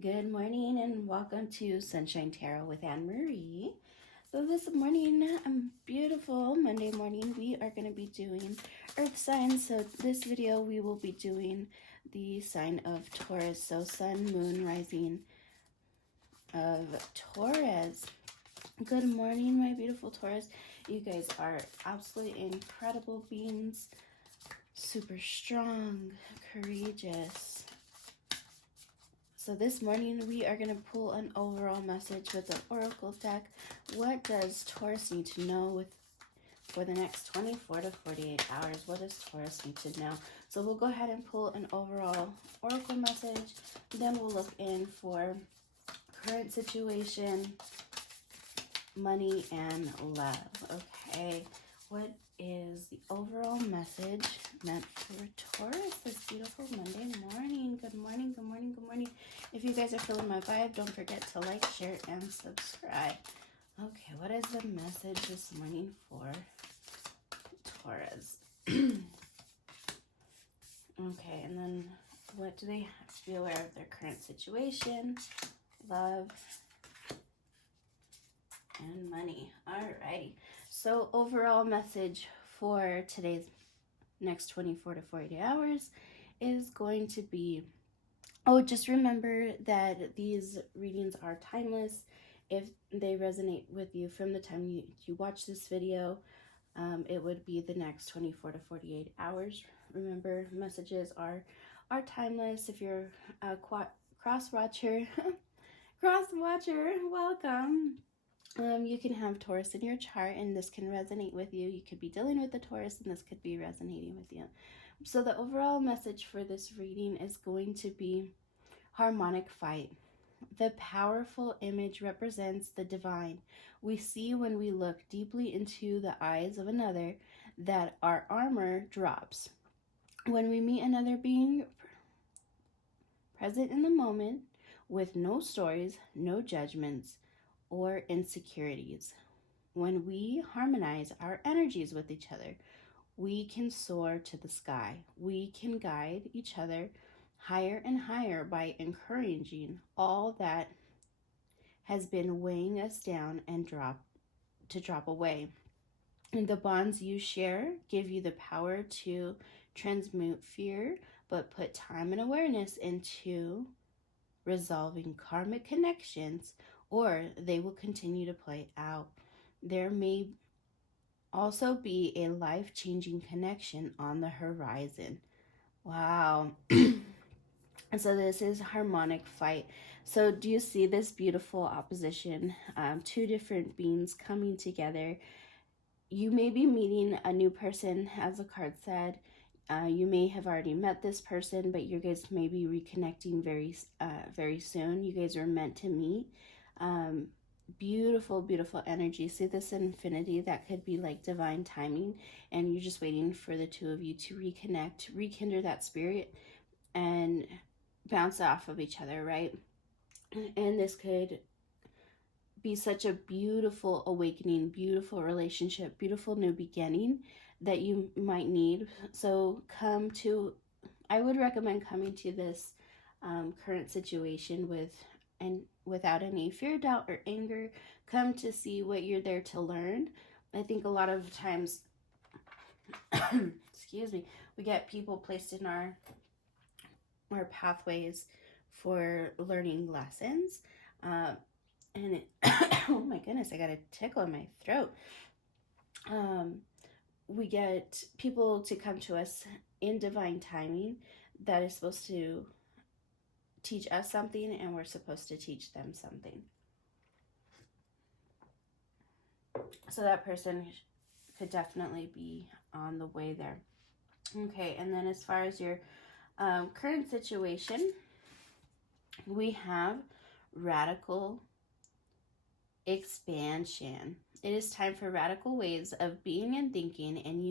Good morning and welcome to Sunshine Tarot with AnnMarie. So this morning, beautiful Monday morning, we are going to be doing earth signs. So this video, we will be doing the sign of Taurus. So sun, moon, rising of Taurus. Good morning, my beautiful Taurus. You guys are absolutely incredible beings. Super strong, courageous. So this morning we are going to pull an overall message with the Oracle deck. What does Taurus need to know for the next 24 to 48 hours? What does Taurus need to know? So we'll go ahead and pull an overall Oracle message. Then we'll look in for current situation, money, and love. Okay, what is the overall message meant for Taurus this beautiful Monday morning? Good morning, good morning, good morning. If you guys are feeling my vibe, don't forget to like, share, and subscribe. Okay, what is the message this morning for Taurus? Okay, and then what do they have to be aware of their current situation, love, and money? Alrighty. So overall message for today's next 24 to 48 hours is going to be, just remember that these readings are timeless. If they resonate with you from the time you watch this video, it would be the next 24 to 48 hours. Remember, messages are timeless. If you're a cross-watcher, welcome. You can have Taurus in your chart and this can resonate with you. You could be dealing with the Taurus and this could be resonating with you. So the overall message for this reading is going to be harmonic fight. The powerful image represents the divine. We see when we look deeply into the eyes of another that our armor drops. When we meet another being present in the moment with no stories, no judgments, or insecurities. When we harmonize our energies with each other, we can soar to the sky. We can guide each other higher and higher by encouraging all that has been weighing us down and drop away. And the bonds you share give you the power to transmute fear, but put time and awareness into resolving karmic connections, or they will continue to play out. There may also be a life-changing connection on the horizon. Wow. And so this is harmonic fight. So do you see this beautiful opposition? Two different beings coming together. You may be meeting a new person, as the card said. You may have already met this person, but you guys may be reconnecting very soon. You guys are meant to meet. Beautiful, beautiful energy. See this infinity? That could be like divine timing, and you're just waiting for the two of you to reconnect, rekindle that spirit, and bounce off of each other, right? And this could be such a beautiful awakening, beautiful relationship, beautiful new beginning that you might need. So I would recommend coming to this current situation without any fear, doubt, or anger. Come to see what you're there to learn. I think a lot of times, excuse me, we get people placed in our pathways for learning lessons. Oh my goodness, I got a tickle in my throat. We get people to come to us in divine timing that is supposed to teach us something, and we're supposed to teach them something. So that person could definitely be on the way there. Okay, and then as far as your current situation, we have radical expansion. It is time for radical ways of being and thinking, and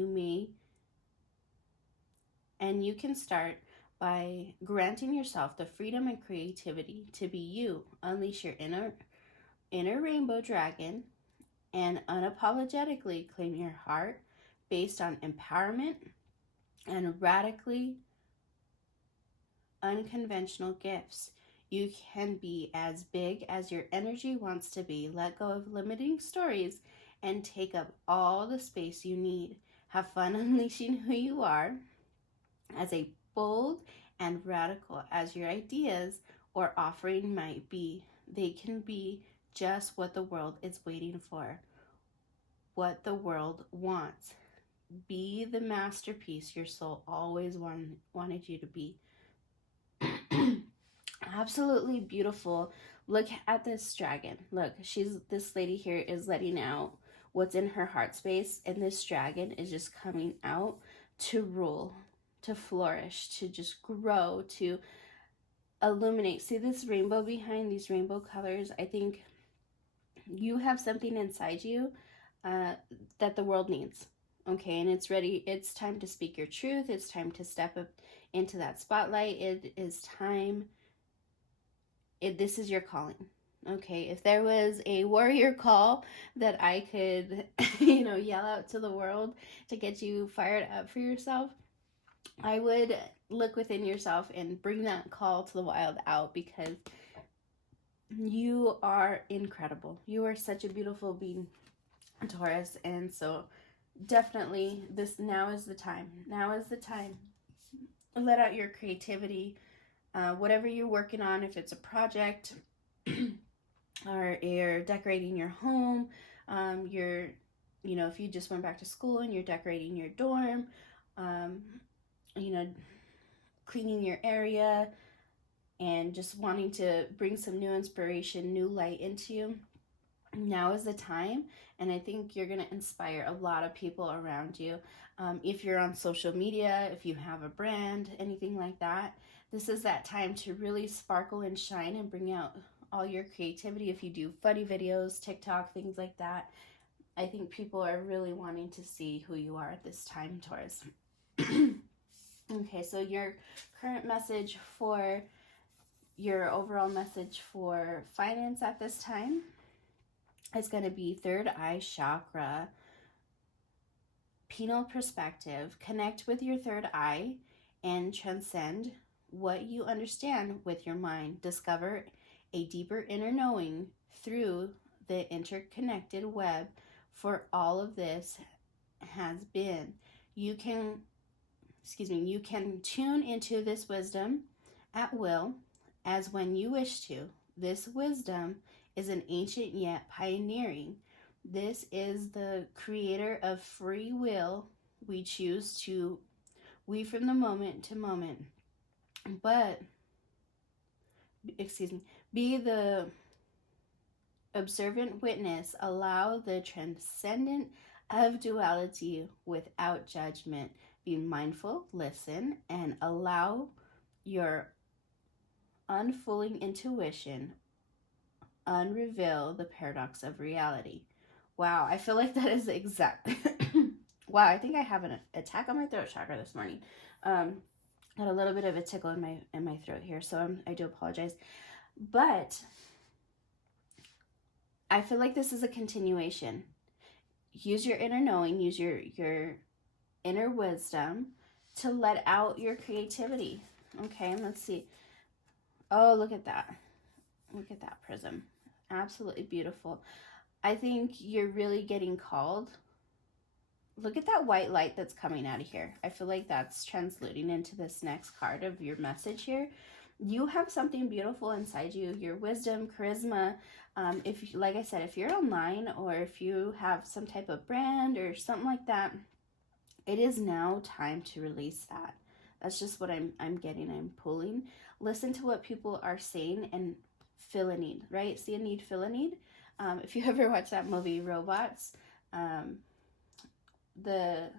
you can start by granting yourself the freedom and creativity to be you. Unleash your inner rainbow dragon and unapologetically claim your heart based on empowerment and radically unconventional gifts. You can be as big as your energy wants to be. Let go of limiting stories and take up all the space you need. Have fun unleashing who you are as a bold and radical as your ideas or offering might be. They can be just what the world is waiting for, what the world wants. Be the masterpiece your soul always wanted you to be. Absolutely beautiful. Look at this dragon. Look, this lady here is letting out what's in her heart space, and this dragon is just coming out to rule, to flourish, to just grow, to illuminate. See this rainbow behind, these rainbow colors? I think you have something inside you that the world needs. Okay, and it's ready. It's time to speak your truth. It's time to step up into that spotlight. It is time. This is your calling. Okay, if there was a warrior call that I could, yell out to the world to get you fired up for yourself, I would look within yourself and bring that call to the wild out, because you are incredible. You are such a beautiful being, Taurus, and so definitely now is the time. Now is the time. Let out your creativity. Whatever you're working on, if it's a project or you're decorating your home, if you just went back to school and you're decorating your dorm, cleaning your area and just wanting to bring some new inspiration, new light into you, now is the time. And I think you're going to inspire a lot of people around you. If you're on social media, if you have a brand, anything like that, this is that time to really sparkle and shine and bring out all your creativity. If you do funny videos, TikTok, things like that, I think people are really wanting to see who you are at this time, Taurus. Okay, so your current message for your overall message for finance at this time is going to be third eye chakra, penal perspective. Connect with your third eye and transcend what you understand with your mind. Discover a deeper inner knowing through the interconnected web. For all of this has been. You can tune into this wisdom at will, as when you wish to. This wisdom is an ancient yet pioneering. This is the creator of free will. We choose to weave from the moment to moment. But, be the observant witness. Allow the transcendent of duality without judgment. Be mindful, listen, and allow your unfolding intuition unreveal the paradox of reality. Wow, I feel like that is exact. Wow, I think I have an attack on my throat chakra this morning. Got a little bit of a tickle in my throat here, so I do apologize. But I feel like this is a continuation. Use your inner knowing, use your inner wisdom to let out your creativity. Okay, let's see. Oh, look at that. Look at that prism. Absolutely beautiful. I think you're really getting called. Look at that white light that's coming out of here. I feel like that's transluting into this next card of your message here. You have something beautiful inside you. Your wisdom, charisma. Like I said, if you're online or if you have some type of brand or something like that, it is now time to release that. That's just what I'm getting. I'm pulling. Listen to what people are saying and feel a need, right? See a need, feel a need. If you ever watch that movie, Robots, the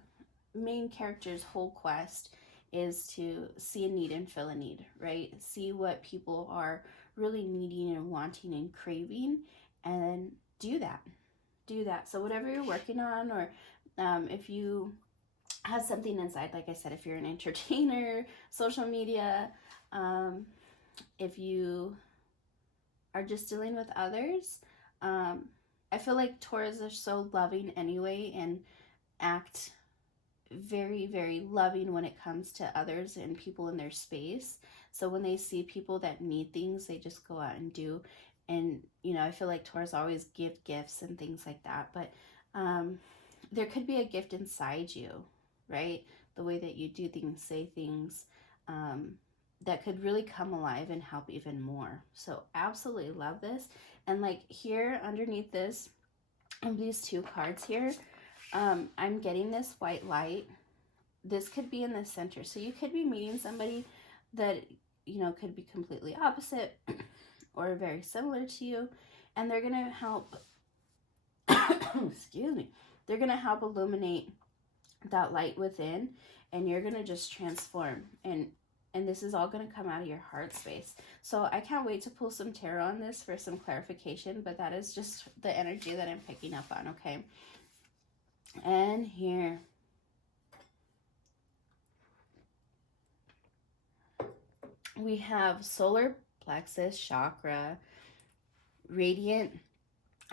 main character's whole quest is to see a need and fill a need, right? See what people are really needing and wanting and craving, and then do that. So whatever you're working on, or if you have something inside, like I said, if you're an entertainer, social media, if you are just dealing with others, I feel like Taurus are so loving anyway, and act very, very loving when it comes to others and people in their space. So when they see people that need things, they just go out and do. And, you know, I feel like Taurus always give gifts and things like that. But there could be a gift inside you, right? The way that you do things, say things, that could really come alive and help even more. So absolutely love this. And like here underneath this, of these two cards here, I'm getting this white light. This could be in the center. So you could be meeting somebody that, you know, could be completely opposite or very similar to you. And they're going to help, excuse me, they're going to help illuminate that light within. And you're going to just transform. And this is all going to come out of your heart space. So I can't wait to pull some tarot on this for some clarification. But that is just the energy that I'm picking up on, okay? And here. We have solar plexus chakra, radiant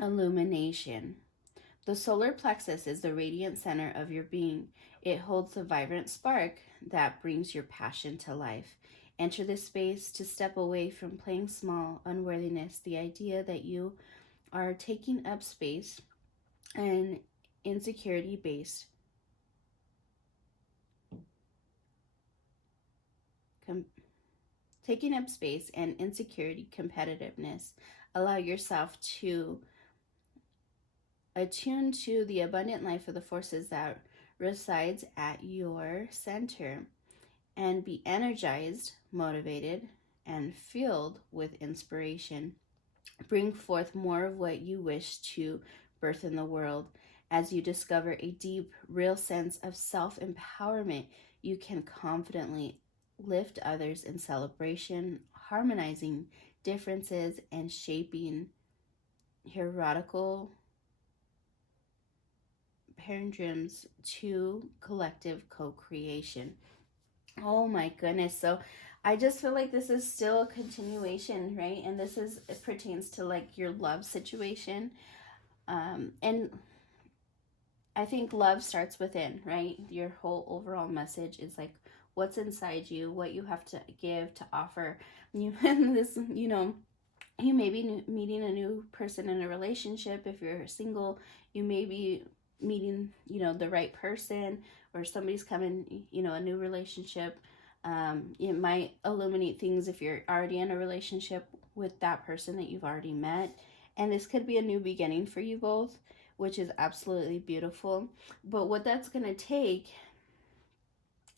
illumination. The solar plexus is the radiant center of your being. It holds the vibrant spark that brings your passion to life. Enter this space to step away from playing small, unworthiness, the idea that you are taking up space and insecurity-based taking up space and insecurity competitiveness. Allow yourself to attune to the abundant life of the forces that resides at your center and be energized, motivated, and filled with inspiration. Bring forth more of what you wish to birth in the world. As you discover a deep, real sense of self-empowerment, you can confidently lift others in celebration, harmonizing differences, and shaping heretical paradigms to collective co-creation. Oh my goodness. So I just feel like this is still a continuation, right? And this is, it pertains to like your love situation. And I think love starts within, right? Your whole overall message is like what's inside you, what you have to give, to offer. You this, you know, you may be meeting a new person in a relationship. If you're single, you may be meeting, you know, the right person, or somebody's coming, you know, a new relationship. It might illuminate things if you're already in a relationship with that person that you've already met. And this could be a new beginning for you both, which is absolutely beautiful. But what that's going to take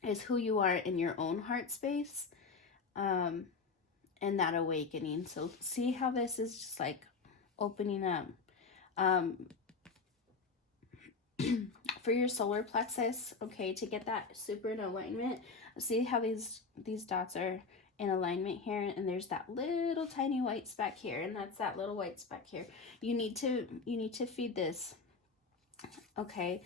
is who you are in your own heart space, and that awakening. So see how this is just like opening up. For your solar plexus, okay, to get that super in alignment, see how these dots are in alignment here, and there's that little tiny white speck here, and that's that little white speck here. You need to feed this, okay?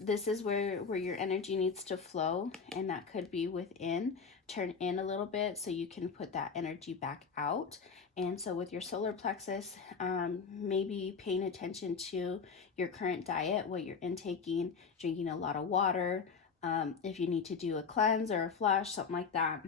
This is where your energy needs to flow, and that could be within. Turn in a little bit so you can put that energy back out. And so with your solar plexus, maybe paying attention to your current diet, what you're intaking, drinking a lot of water. If you need to do a cleanse or a flush, something like that.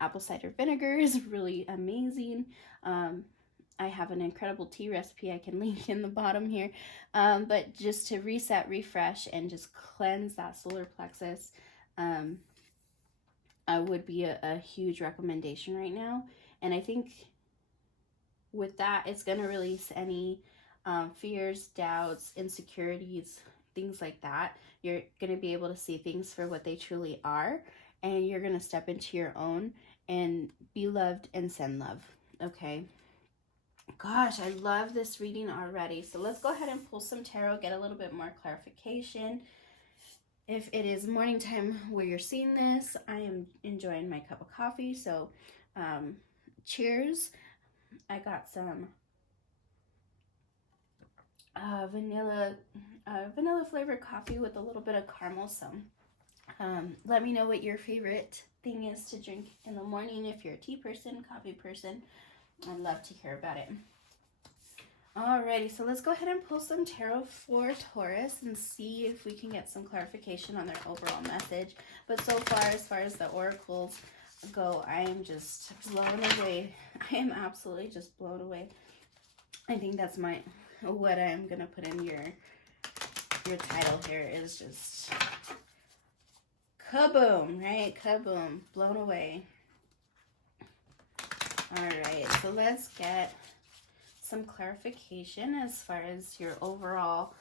Apple cider vinegar is really amazing. I have an incredible tea recipe I can link in the bottom here. But just to reset, refresh, and just cleanse that solar plexus, would be a huge recommendation right now. And I think with that, it's going to release any fears, doubts, insecurities, things like that. You're going to be able to see things for what they truly are, and you're going to step into your own and be loved and send love, okay? Gosh, I love this reading already. So let's go ahead and pull some tarot, get a little bit more clarification. If it is morning time where you're seeing this, I am enjoying my cup of coffee. So cheers. I got some vanilla flavored coffee with a little bit of caramel. So let me know what your favorite thing is to drink in the morning. If you're a tea person, coffee person, I'd love to hear about it. Alrighty, so let's go ahead and pull some tarot for Taurus and see if we can get some clarification on their overall message. But so far as the oracles, go, I am just blown away. I am absolutely just blown away. I think that's what I'm gonna put in your title here is just kaboom, right? Kaboom, blown away. All right, so let's get some clarification as far as your overall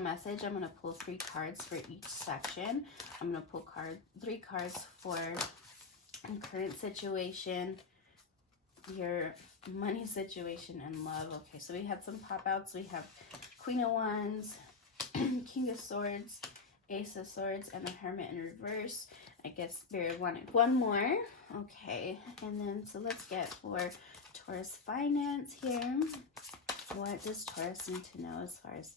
message. I'm going to pull 3 cards for each section. I'm going to pull 3 cards for current situation, your money situation, and love. Okay, so we had some pop outs. We have Queen of Wands, King of Swords, Ace of Swords, and the Hermit in reverse. I guess Spirit wanted one more. Okay, and then so let's get for Taurus finance here. What does Taurus need to know as far as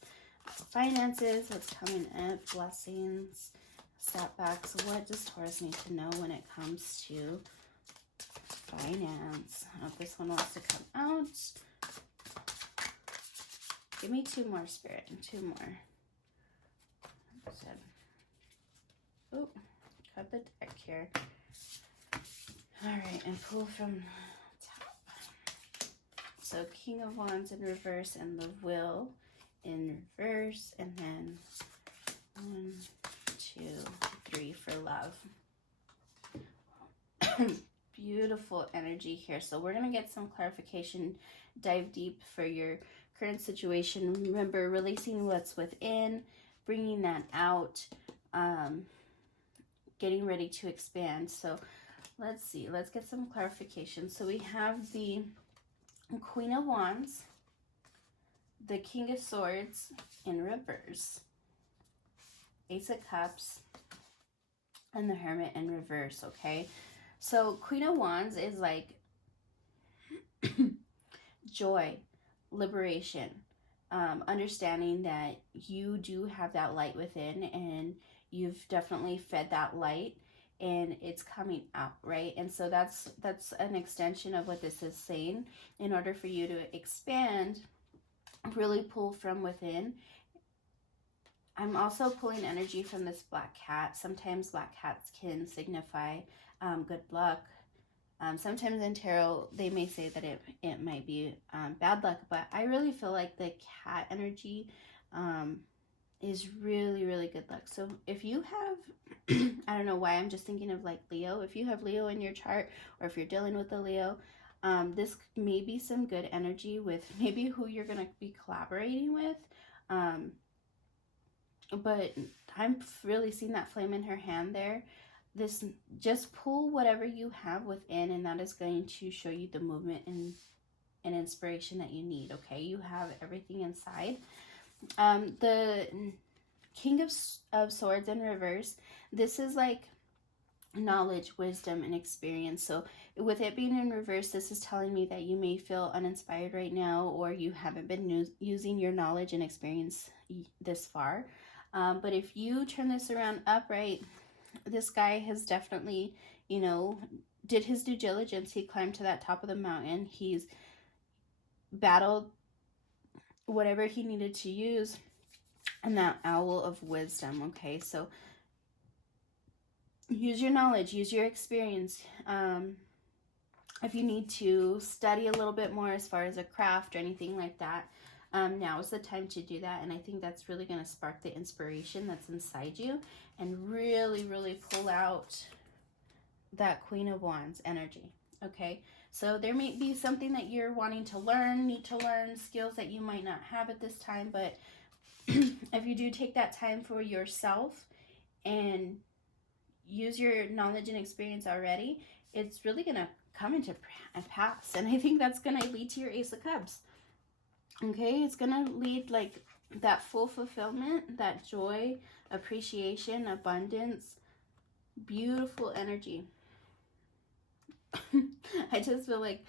finances? What's coming up? Blessings, setbacks. What does Taurus need to know when it comes to finance? Oh, this one wants to come out. Give me 2 more, Spirit, and 2 more. Oh, cut the deck here. All right, and pull from top. So King of Wands in reverse and the Will in reverse, and then 1, 2, 3 for love. Beautiful energy here. So we're going to get some clarification, dive deep for your current situation. Remember, releasing what's within, bringing that out, getting ready to expand. So let's see. Let's get some clarification. So we have the Queen of Wands, the King of Swords in reverse, Ace of Cups, and the Hermit in reverse, okay? So Queen of Wands is like joy, liberation, understanding that you do have that light within, and you've definitely fed that light, and it's coming out, right? And so that's an extension of what this is saying. In order for you to expand, really pull from within. I'm also pulling energy from this black cat. Sometimes black cats can signify good luck. Sometimes in tarot, they may say that it might be bad luck, but I really feel like the cat energy is really, really good luck. So if you have, I don't know why I'm just thinking of like Leo. If you have Leo in your chart, or if you're dealing with a Leo, this may be some good energy with maybe who you're going to be collaborating with. But I'm really seeing that flame in her hand there. This, just pull whatever you have within, and that is going to show you the movement and inspiration that you need, okay? You have everything inside. The King of Swords in reverse, this is like knowledge, wisdom, and experience. So with it being in reverse, this is telling me that you may feel uninspired right now, or you haven't been using your knowledge and experience this far. But if you turn this around upright, this guy has definitely, you know, did his due diligence. He climbed to that top of the mountain. He's battled whatever he needed to use, and that owl of wisdom, okay? So use your knowledge, use your experience. If you need to study a little bit more as far as a craft or anything like that, now is the time to do that. And I think that's really going to spark the inspiration that's inside you and really, really pull out that Queen of Wands energy, okay? So there may be something that you're wanting to learn, need to learn, skills that you might not have at this time, but if you do take that time for yourself and use your knowledge and experience already, it's really going to come into pass. And I think that's going to lead to your Ace of Cups. Okay, it's going to lead like that full fulfillment, that joy, appreciation, abundance, beautiful energy. I just feel like,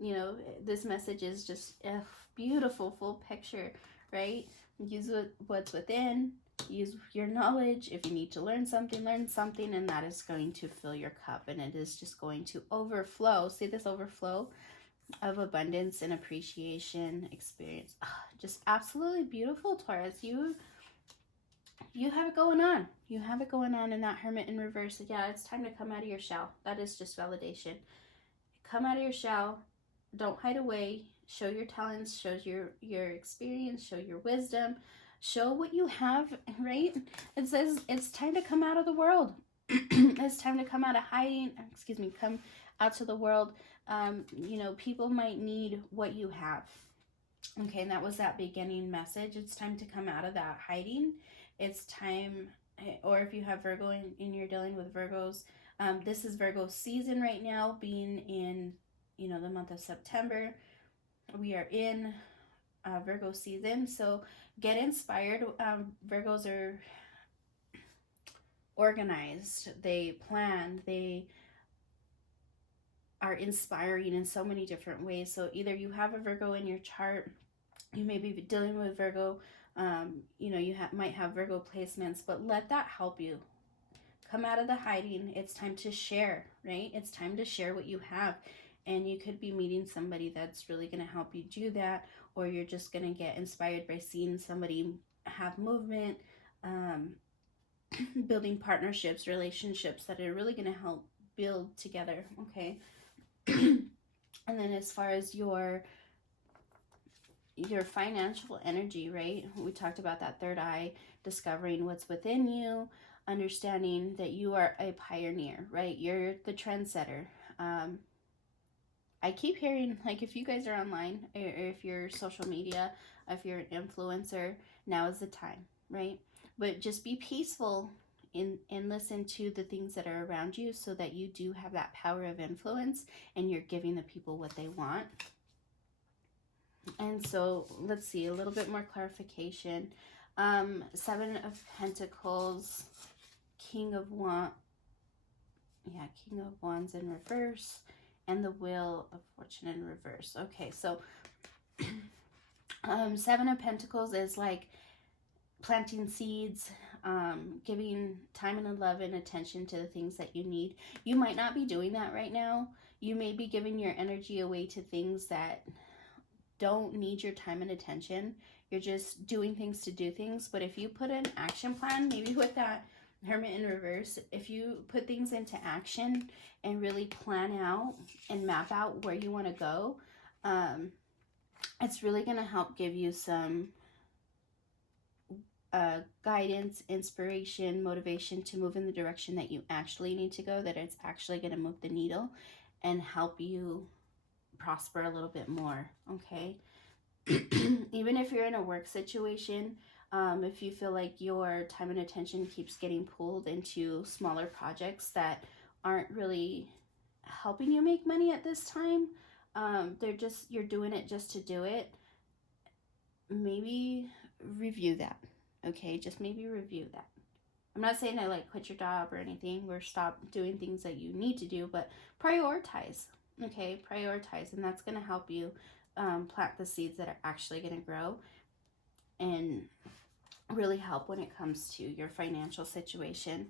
you know, this message is just a beautiful full picture, right? Use what's within, use your knowledge. If you need to learn something, and that is going to fill your cup, and it is just going to overflow. See this overflow of abundance and appreciation, experience. Oh, just absolutely beautiful, Taurus. you have it going on. You have it going on in that Hermit in reverse. Yeah, it's time to come out of your shell. That is just validation. Come out of your shell. Don't hide away. Show your talents. Show your experience. Show your wisdom. Show what you have, right? It says it's time to come out of the world. It's time to come out of hiding. Excuse me. Come out to the world. You know, people might need what you have. Okay, and that was that beginning message. It's time to come out of that hiding. It's time, or if you have Virgo and you're dealing with Virgos, this is Virgo season right now, being in, you know, the month of September. We are in Virgo season, so get inspired. Virgos are organized, they plan, they are inspiring in so many different ways. So either you have a Virgo in your chart, you may be dealing with Virgo, you know, you might have Virgo placements, but let that help you. Come out of the hiding. It's time to share, right? It's time to share what you have. And you could be meeting somebody that's really going to help you do that, or you're just going to get inspired by seeing somebody have movement, building partnerships, relationships that are really going to help build together, okay? And then as far as your financial energy, right? We talked about that third eye, discovering what's within you, understanding that you are a pioneer, right? You're the trendsetter. I keep hearing, like, if you guys are online, or if you're social media, if you're an influencer, now is the time, right? But just be peaceful and listen to the things that are around you, so that you do have that power of influence and you're giving the people what they want. And so let's see a little bit more clarification. 7 of Pentacles, King of Wands in reverse, and the Wheel of Fortune in reverse. Okay, so 7 of Pentacles is like planting seeds, giving time and love and attention to the things that you need. You might not be doing that right now. You may be giving your energy away to things that don't need your time and attention. You're just doing things to do things. But if you put an action plan, maybe with that Hermit in reverse, if you put things into action and really plan out and map out where you want to go, it's really going to help give you some guidance, inspiration, motivation to move in the direction that you actually need to go, that it's actually going to move the needle and help you prosper a little bit more, okay? Even if you're in a work situation, if you feel like your time and attention keeps getting pulled into smaller projects that aren't really helping you make money at this time, you're doing it just to do it, maybe review that, okay? Just maybe review that. I'm not saying I like quit your job or anything, or stop doing things that you need to do, but prioritize, okay? Prioritize, and that's going to help you plant the seeds that are actually going to grow and really help when it comes to your financial situation.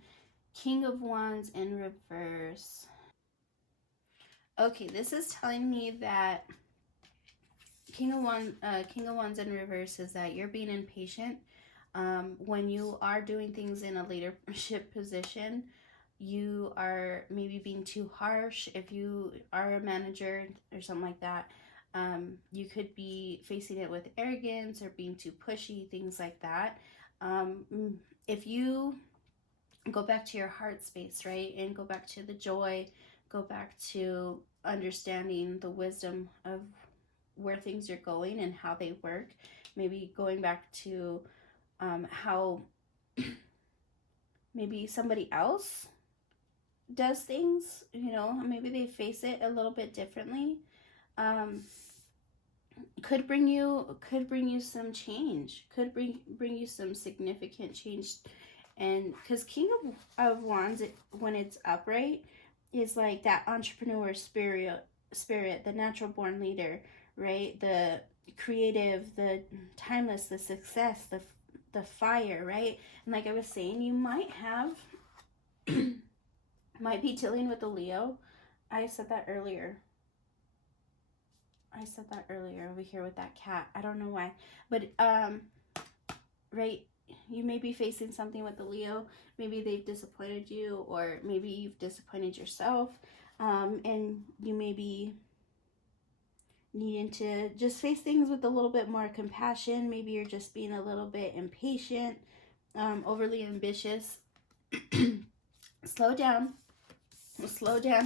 King of Wands in reverse. Okay, this is telling me that King of Wands in reverse is that you're being impatient. When you are doing things in a leadership position, you are maybe being too harsh. If you are a manager or something like that, you could be facing it with arrogance or being too pushy, things like that. If you go back to your heart space, right, and go back to the joy, go back to understanding the wisdom of where things are going and how they work, maybe going back to how maybe somebody else does things, you know, maybe they face it a little bit differently, could bring you some change, could bring you some significant change. And because King of Wands, when it's upright, is like that entrepreneur spirit, the natural born leader, right? The creative, the timeless, the success, the fire, right? And like I was saying, you might be dealing with a Leo. I said that earlier over here with that cat. I don't know why, but right, you may be facing something with the Leo. Maybe they've disappointed you, or maybe you've disappointed yourself. And you may be needing to just face things with a little bit more compassion. Maybe you're just being a little bit impatient, overly ambitious. Slow down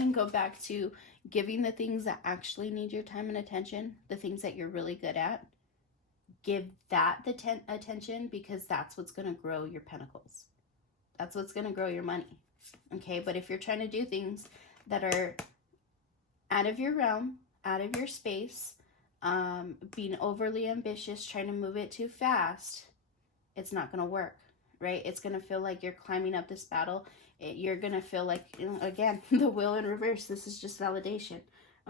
and go back to giving the things that actually need your time and attention, the things that you're really good at. Give that the attention, because that's what's going to grow your pentacles. That's what's going to grow your money. Okay, but if you're trying to do things that are out of your realm, out of your space, being overly ambitious, trying to move it too fast, it's not going to work, right? It's going to feel like you're climbing up this battle. You're going to feel like, you know, again, the wheel in reverse. This is just validation.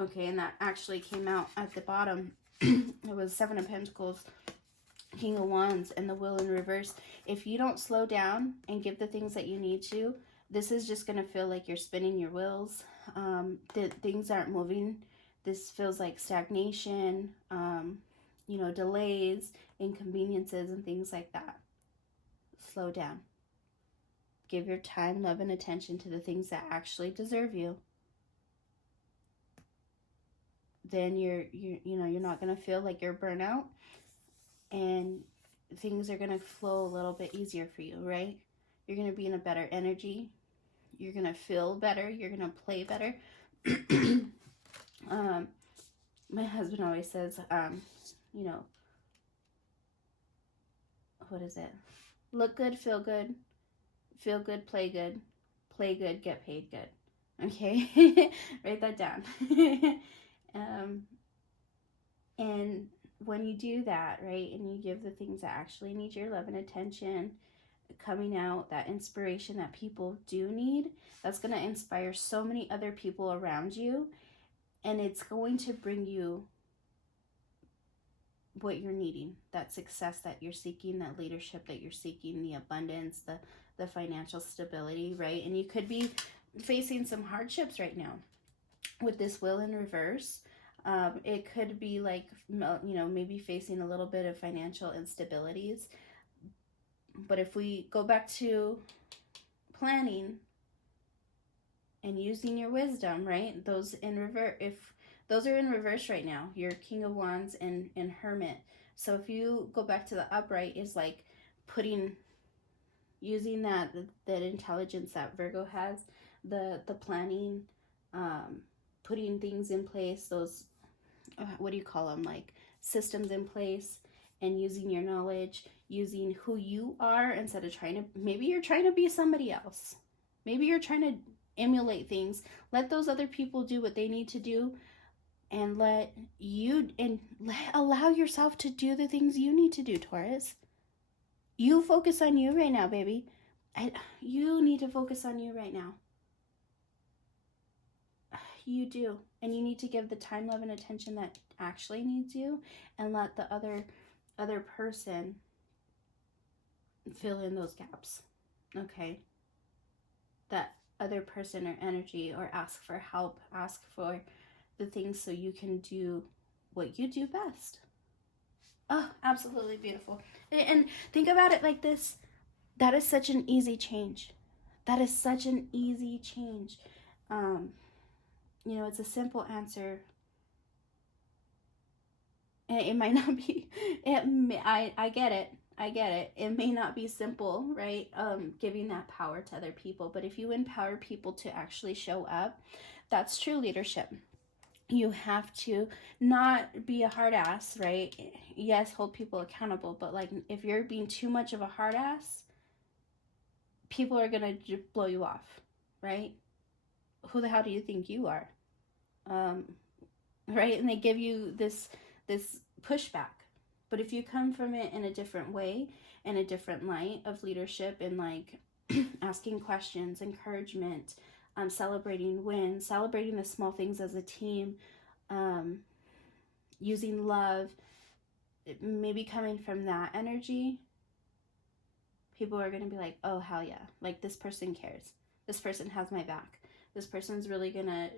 Okay, and that actually came out at the bottom. It was Seven of Pentacles, King of Wands, and the wheel in reverse. If you don't slow down and give the things that you need to, this is just going to feel like you're spinning your wheels. That things aren't moving. This feels like stagnation, you know, delays, inconveniences, and things like that. Slow down. Give your time, love, and attention to the things that actually deserve you. Then you're not going to feel like you're burnout, and things are going to flow a little bit easier for you, right? You're going to be in a better energy. You're going to feel better. You're going to play better. My husband always says, you know, what is it? Look good, feel good, play good, get paid good. Okay? Write that down. And when you do that, right, and you give the things that actually need your love and attention coming out, that inspiration that people do need, that's going to inspire so many other people around you, and it's going to bring you what you're needing, that success that you're seeking, that leadership that you're seeking, the abundance, the financial stability, right? And you could be facing some hardships right now with this wheel in reverse. It could be like, you know, maybe facing a little bit of financial instabilities. But if we go back to planning and using your wisdom, right? Those in reverse, if those are in reverse right now, your King of Wands and Hermit. So if you go back to the upright, is like using that intelligence that Virgo has, the planning, putting things in place, those, what do you call them, like systems in place, and using your knowledge, using who you are instead of maybe you're trying to be somebody else. Maybe you're trying to emulate things. Let those other people do what they need to do, and allow yourself to do the things you need to do, Taurus. You focus on you right now, baby. You need to focus on you right now. You do. And you need to give the time, love, and attention that actually needs you, and let the other person fill in those gaps. Okay? That other person or energy, or ask for help, ask for the things so you can do what you do best. Oh, absolutely beautiful. And think about it like this. That is such an easy change. That is such an easy change. You know, it's a simple answer. And it might not be, I get it. I get it. It may not be simple, right? Giving that power to other people. But if you empower people to actually show up, that's true leadership. You have to not be a hard ass, right? Yes, hold people accountable, but like if you're being too much of a hard ass, people are gonna blow you off, right? Who the hell do you think you are? Right? And they give you this pushback. But if you come from it in a different way, in a different light of leadership, and like asking questions, encouragement, celebrating wins, celebrating the small things as a team, using love, maybe coming from that energy, people are going to be like, oh, hell yeah. Like, this person cares. This person has my back. This person's really going to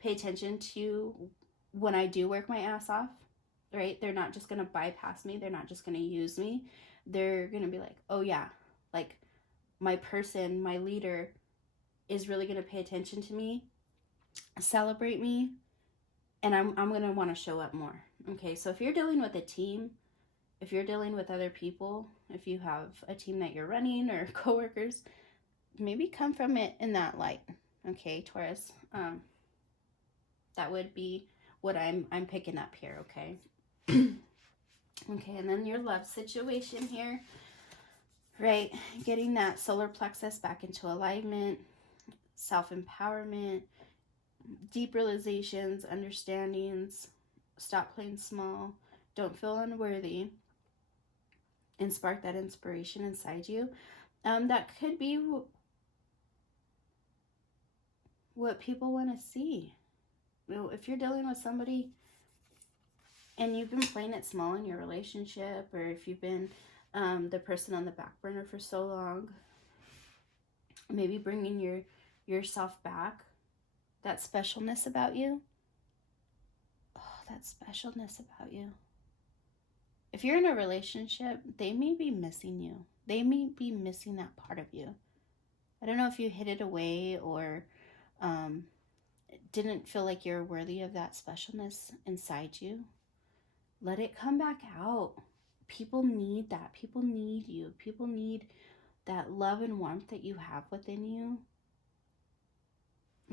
pay attention to when I do work my ass off, right? They're not just going to bypass me. They're not just going to use me. they're going to be like, oh yeah, like my person, my leader is really going to pay attention to me, celebrate me, and I'm going to want to show up more. Okay, so if you're dealing with a team, if you're dealing with other people, if you have a team that you're running or coworkers, maybe come from it in that light. Okay, Taurus. That would be what I'm picking up here, okay? Okay, and then your love situation here, right? Getting that solar plexus back into alignment, self-empowerment, deep realizations, understandings, stop playing small, don't feel unworthy, and spark that inspiration inside you. That could be what people want to see. You know, if you're dealing with somebody and you've been playing it small in your relationship, or if you've been the person on the back burner for so long, maybe bringing yourself back, that specialness about you. Oh, that specialness about you. If you're in a relationship, they may be missing you. They may be missing that part of you. I don't know if you hid it away or didn't feel like you're worthy of that specialness inside you. Let it come back out. People need that. People need you. People need that love and warmth that you have within you.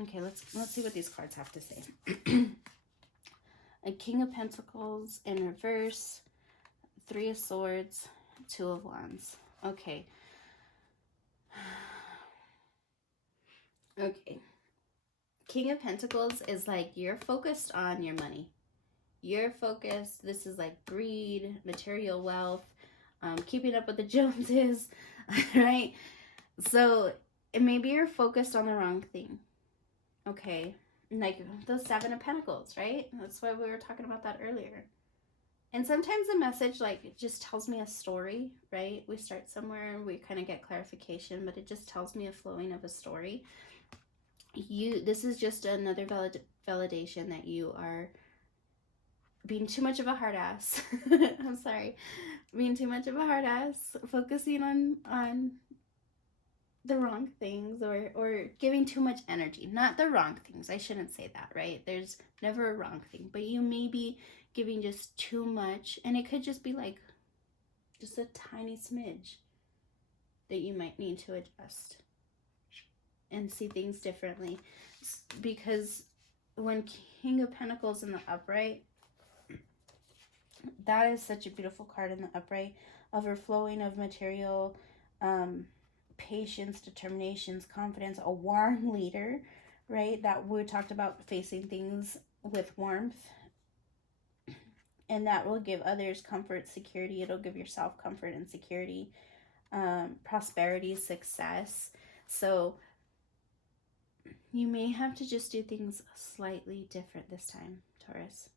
Okay, let's see what these cards have to say. A King of Pentacles in reverse, 3 of Swords, 2 of Wands. Okay. Okay. King of Pentacles is like you're focused on your money. You're focused. This is like greed, material wealth, keeping up with the Joneses, right? So maybe you're focused on the wrong thing. Okay. Like those 7 of Pentacles, right? That's why we were talking about that earlier. And sometimes the message like just tells me a story, right? We start somewhere and we kind of get clarification, but it just tells me a flowing of a story. This is just another validation that you are being too much of a hard ass. I'm sorry. Being too much of a hard ass, focusing on the wrong things or giving too much energy. Not the wrong things. I shouldn't say that, right? There's never a wrong thing, but you may be giving just too much, and it could just be like just a tiny smidge that you might need to adjust and see things differently. Because when King of Pentacles in the upright, that is such a beautiful card in the upright, overflowing of material, patience, determinations, confidence, a warm leader, right? That we talked about facing things with warmth, and that will give others comfort, security. It'll give yourself comfort and security, prosperity, success. So you may have to just do things slightly different this time, Taurus.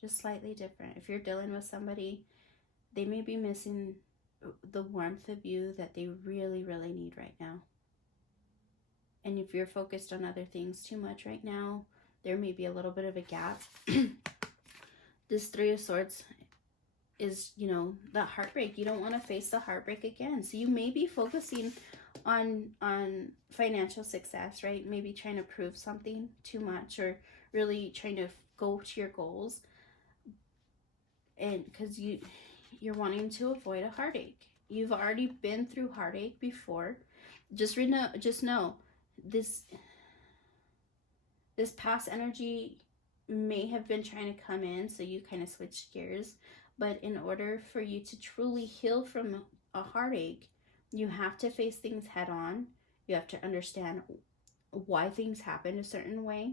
Just slightly different. If you're dealing with somebody, they may be missing the warmth of you that they really, really need right now. And if you're focused on other things too much right now, there may be a little bit of a gap. This 3 of Swords is, you know, the heartbreak. You don't want to face the heartbreak again. So you may be focusing on financial success, right? Maybe trying to prove something too much, or really trying to go to your goals. And because you're wanting to avoid a heartache. You've already been through heartache before. Just know this past energy may have been trying to come in, so you kind of switched gears. But in order for you to truly heal from a heartache, you have to face things head on. You have to understand why things happen a certain way.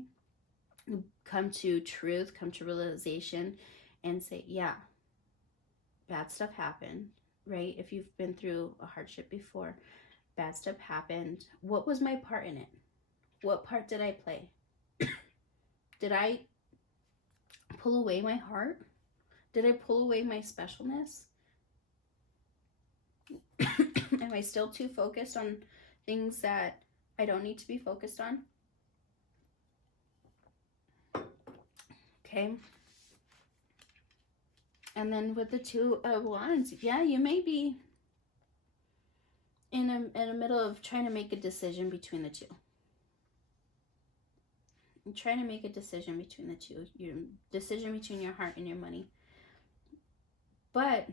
Come to truth, come to realization, and say, yeah, bad stuff happened, right? If you've been through a hardship before, bad stuff happened. What was my part in it? What part did I play? Did I pull away my heart? Did I pull away my specialness? Am I still too focused on things that I don't need to be focused on? Okay. And then with the Two of Wands, yeah, you may be in the middle of trying to make a decision between the two. You're trying to make a decision between the two. Your decision between your heart and your money. But,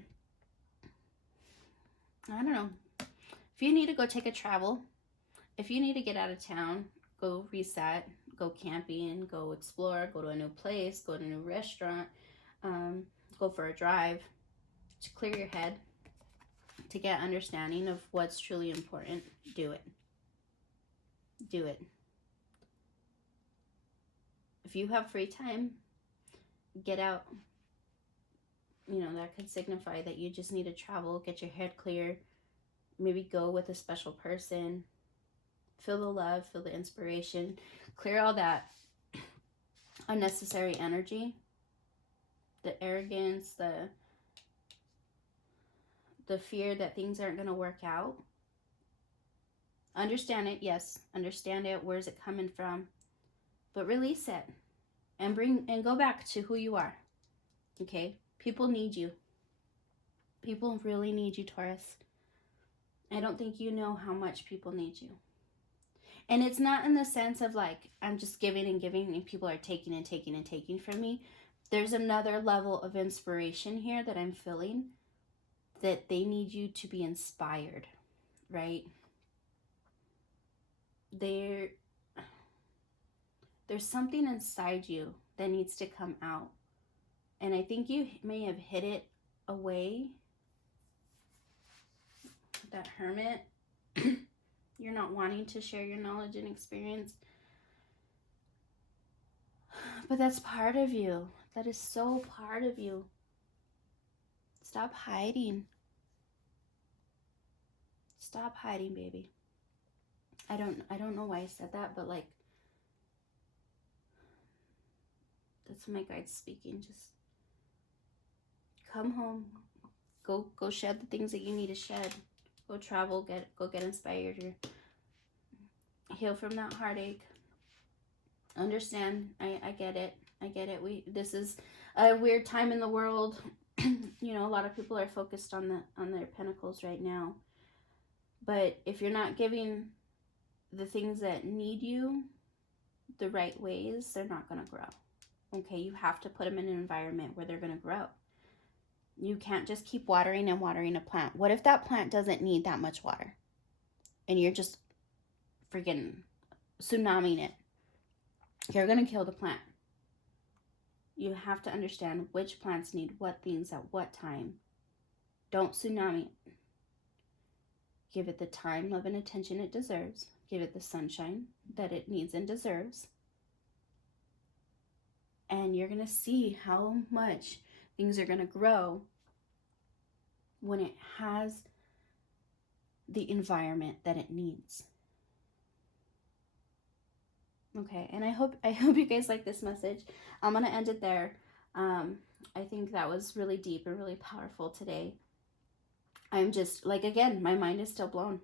I don't know. If you need to go take a travel, if you need to get out of town, go reset, go camping, go explore, go to a new place, go to a new restaurant, go for a drive to clear your head, to get understanding of what's truly important, do it. Do it. If you have free time, get out. You know, that could signify that you just need to travel, get your head clear, maybe go with a special person, feel the love, feel the inspiration, clear all that unnecessary energy, the arrogance, the fear that things aren't going to work out. Understand it, yes. Understand it. Where's it coming from? But release it and go back to who you are. Okay? People need you. People really need you, Taurus. I don't think you know how much people need you. And it's not in the sense of like, I'm just giving and giving and people are taking and taking and taking from me. There's another level of inspiration here that I'm feeling, that they need you to be inspired, right? There's something inside you that needs to come out. And I think you may have hid it away. That Hermit. You're not wanting to share your knowledge and experience. But that's part of you. That is so part of you. Stop hiding. Stop hiding, baby. I don't know why I said that, but like, that's my guide speaking. Just come home. Go shed the things that you need to shed. Go travel, go get inspired. Heal from that heartache. Understand, I get it. I get it. This is a weird time in the world. You know, a lot of people are focused on their pentacles right now. But if you're not giving the things that need you the right ways, they're not going to grow. Okay, you have to put them in an environment where they're going to grow. You can't just keep watering and watering a plant. What if that plant doesn't need that much water? And you're just freaking tsunamiing it. You're going to kill the plant. You have to understand which plants need what things at what time. Don't tsunami it. Give it the time, love, and attention it deserves. Give it the sunshine that it needs and deserves. And you're going to see how much things are going to grow when it has the environment that it needs. Okay, and I hope you guys like this message. I'm going to end it there. I think that was really deep and really powerful today. I'm just, like, again, my mind is still blown.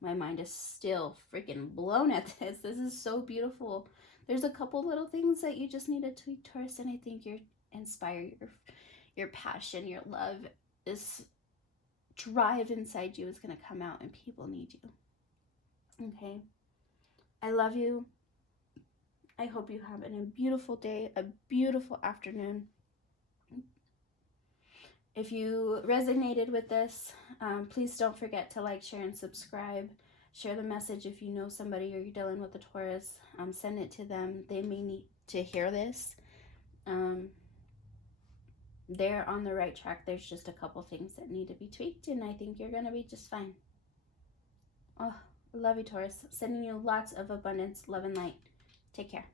My mind is still freaking blown at this. This is so beautiful. There's a couple little things that you just need to tweak, Taurus, and I think you're inspired. Your passion, your love, this drive inside you is going to come out, and people need you. Okay? I love you. I hope you have a beautiful day, a beautiful afternoon. If you resonated with this, please don't forget to like, share, and subscribe. Share the message if you know somebody or you're dealing with a Taurus. Send it to them. They may need to hear this. They're on the right track. There's just a couple things that need to be tweaked, and I think you're going to be just fine. Oh, I love you, Taurus. Sending you lots of abundance, love, and light. Take care.